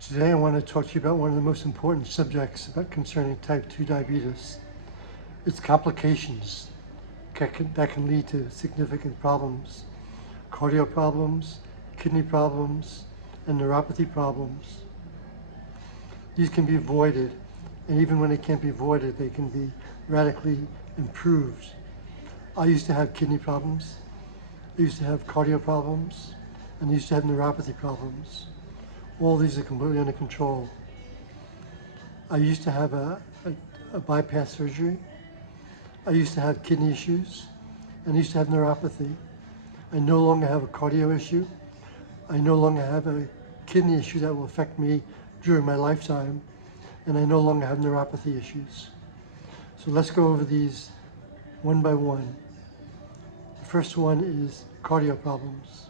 Today I want to talk to you about one of the most important subjects about concerning type 2 diabetes. Its complications that can lead to significant problems, cardio problems, kidney problems, and neuropathy problems. These can be avoided, and even when they can't be avoided, they can be radically improved. I used to have kidney problems, I used to have cardio problems, and I used to have neuropathy problems. All these are completely under control. I used to have a bypass surgery. I used to have kidney issues, and I used to have neuropathy. I no longer have a cardio issue. I no longer have a kidney issue that will affect me during my lifetime, and I no longer have neuropathy issues. So let's go over these one by one. The first one is cardio problems.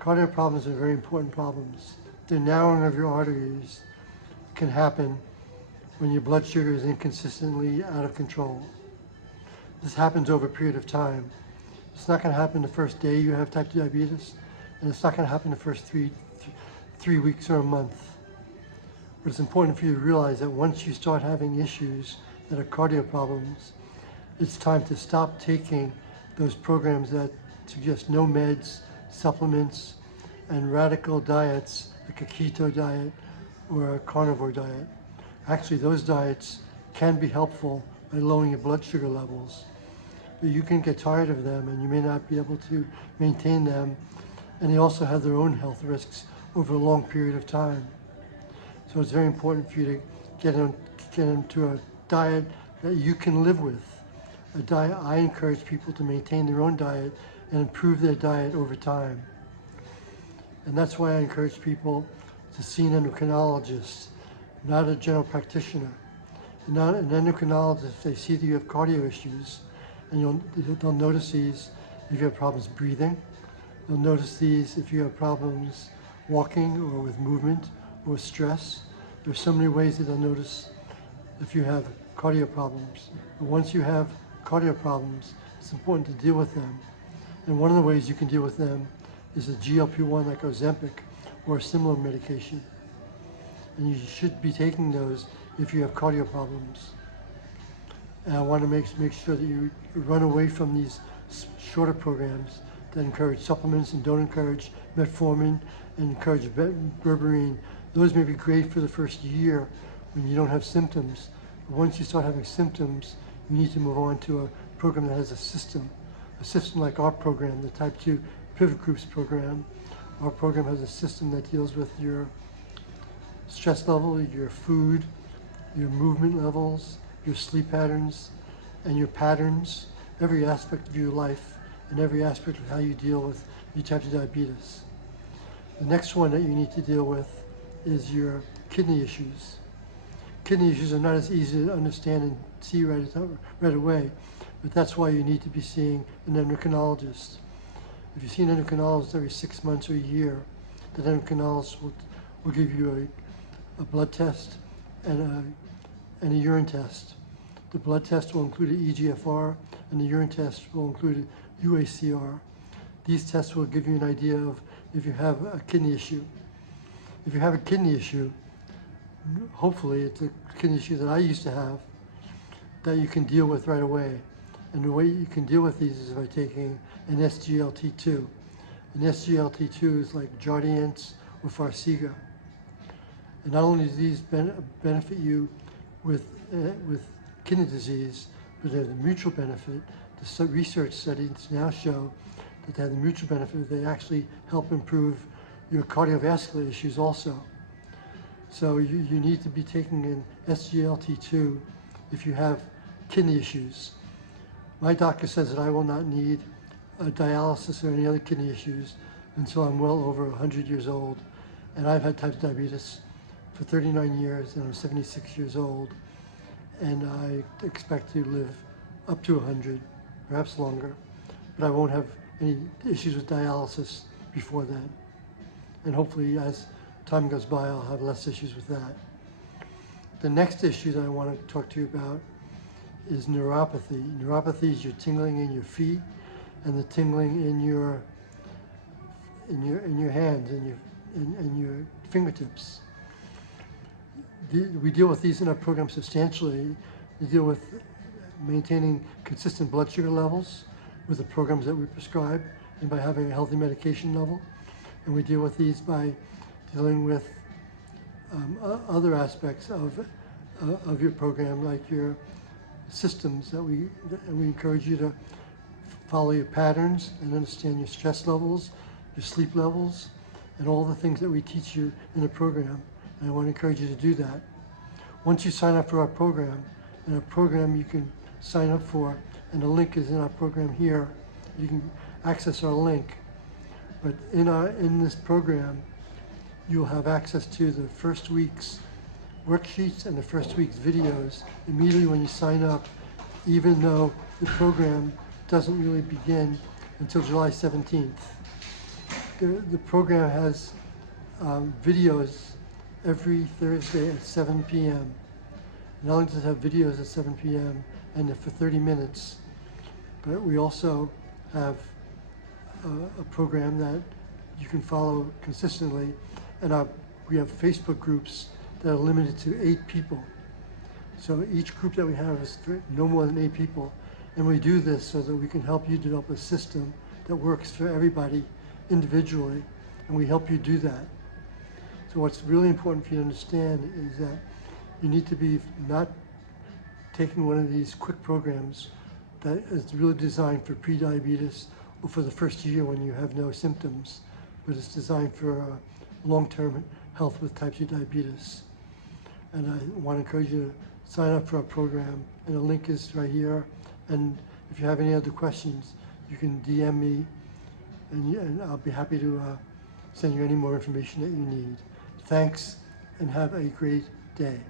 Cardio problems are very important problems. The narrowing of your arteries can happen when your blood sugar is inconsistently out of control. This happens over a period of time. It's not going to happen the first day you have type 2 diabetes, and it's not going to happen the first three weeks or a month. But it's important for you to realize that once you start having issues that are cardio problems, it's time to stop taking those programs that suggest no meds, supplements, and radical diets like a keto diet or a carnivore diet. Actually, those diets can be helpful by lowering your blood sugar levels, but you can get tired of them and you may not be able to maintain them, and they also have their own health risks over a long period of time. So it's very important for you to get into a diet that you can live with. A diet, I encourage people to maintain their own diet and improve their diet over time. And that's why I encourage people to see an endocrinologist, not a general practitioner. And not an endocrinologist, if they see that you have cardio issues, and they'll notice these if you have problems breathing. They'll notice these if you have problems walking or with movement or stress. There's so many ways that they'll notice if you have cardio problems. But once you have cardio problems, it's important to deal with them. And one of the ways you can deal with them is a GLP-1 like Ozempic or a similar medication. And you should be taking those if you have cardio problems. And I want to make sure that you run away from these shorter programs that encourage supplements and don't encourage metformin and encourage berberine. Those may be great for the first year when you don't have symptoms. But once you start having symptoms, you need to move on to a program that has a system like our program, the Type 2 Pivot Groups program. Our program has a system that deals with your stress level, your food, your movement levels, your sleep patterns, and your patterns, every aspect of your life and every aspect of how you deal with your type 2 diabetes. The next one that you need to deal with is your kidney issues. Kidney issues are not as easy to understand and see right away, but that's why you need to be seeing an endocrinologist. If you see an endocrinologist every 6 months or a year, that endocrinologist will give you a blood test and a urine test. The blood test will include an EGFR, and the urine test will include a UACR. These tests will give you an idea of if you have a kidney issue. If you have a kidney issue, hopefully it's a kidney issue that I used to have that you can deal with right away. And the way you can deal with these is by taking an SGLT2. An SGLT2 is like Jardiance or Farxiga. And not only do these benefit you with kidney disease, but they have the mutual benefit. The research studies now show that they have the mutual benefit. They actually help improve your cardiovascular issues also. So you need to be taking an SGLT2 if you have kidney issues. My doctor says that I will not need a dialysis or any other kidney issues until I'm well over 100 years old. And I've had type 2 diabetes for 39 years, and I'm 76 years old. And I expect to live up to 100, perhaps longer. But I won't have any issues with dialysis before then. And hopefully, as time goes by, I'll have less issues with that. The next issue that I want to talk to you about is neuropathy. Neuropathy is your tingling in your feet and the tingling in your hands and in your fingertips. We deal with these in our program substantially. We deal with maintaining consistent blood sugar levels with the programs that we prescribe and by having a healthy medication level. And we deal with these by dealing with other aspects of your program, like your systems that we encourage you to follow your patterns and understand your stress levels, your sleep levels, and all the things that we teach you in the program. And I want to encourage you to do that. Once you sign up for our program, and a program you can sign up for, and the link is in our program here, you can access our link. But in this program, you'll have access to the first week's worksheets and the first week's videos immediately when you sign up, even though the program doesn't really begin until July 17th. The program has videos every Thursday at 7 p.m. Not only does it have videos at 7 p.m. and they're for 30 minutes, but we also have a program that you can follow consistently, and we have Facebook groups that are limited to 8 people. So each group that we have is no more than 8 people, and we do this so that we can help you develop a system that works for everybody individually, and we help you do that. So what's really important for you to understand is that you need to be not taking one of these quick programs that is really designed for pre-diabetes or for the first year when you have no symptoms, but it's designed for long-term health with type 2 diabetes. And I want to encourage you to sign up for our program, and the link is right here. And if you have any other questions, you can DM me, and I'll be happy to send you any more information that you need. Thanks, and have a great day.